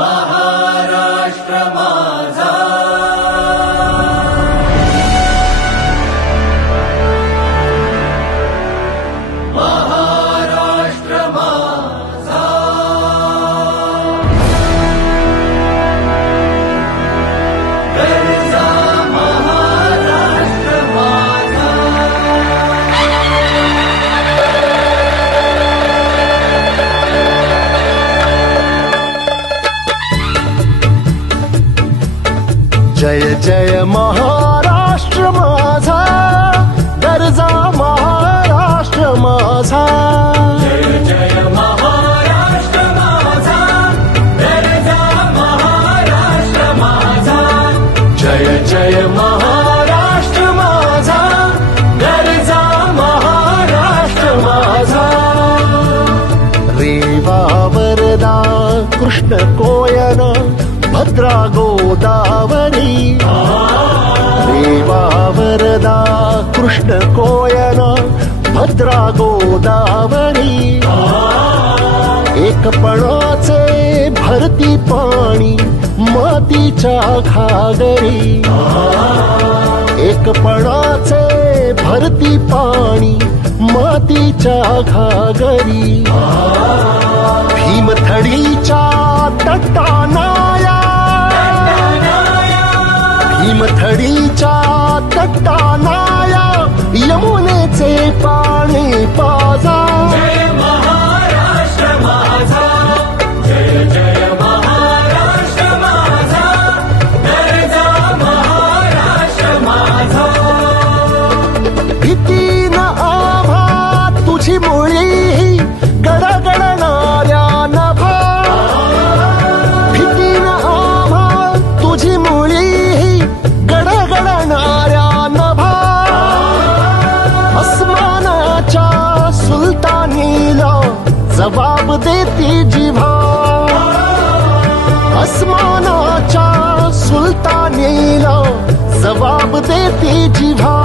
महाराष्ट्र माझा, महाराष्ट्र माझा, गरजा महाराष्ट्र माझा. जय जय महाराष्ट्र माझा, गरजा महाराष्ट्र माझा. जय जय महाराष्ट्र माझा, गरजा महाराष्ट्र माझा. जय जय महाराष्ट्र माझा, गरजा महाराष्ट्र माझा. रेवा वरदा कृष्ण कोयना भद्रा गोदावरी. रेवा वरदा कृष्ण कोयना भद्रा गोदावरी. एकपणाचे भरती पाणी मातीच्या घागरी. एकपणाचे भरती पाणी मातीच्या घागरी. भीमथडीच्या तटानाया, भीमथडीच्या तटानाया यमुनेचे पाणी पाजा. जय महाराष्ट्र माझा, जय जय महाराष्ट्र माझा, गरजा महाराष्ट्र माझा. भीतीन आभा तुझी मुळी गडगडणाऱ्या नभा. भीतीन आभा तुझी मुळी गडगडणाऱ्या नभा. अस्मानाच्या सुलतानीला जबाब देती जिव्हा. अस्मानाच्या सुलतानीला जबाब देती जिव्हा.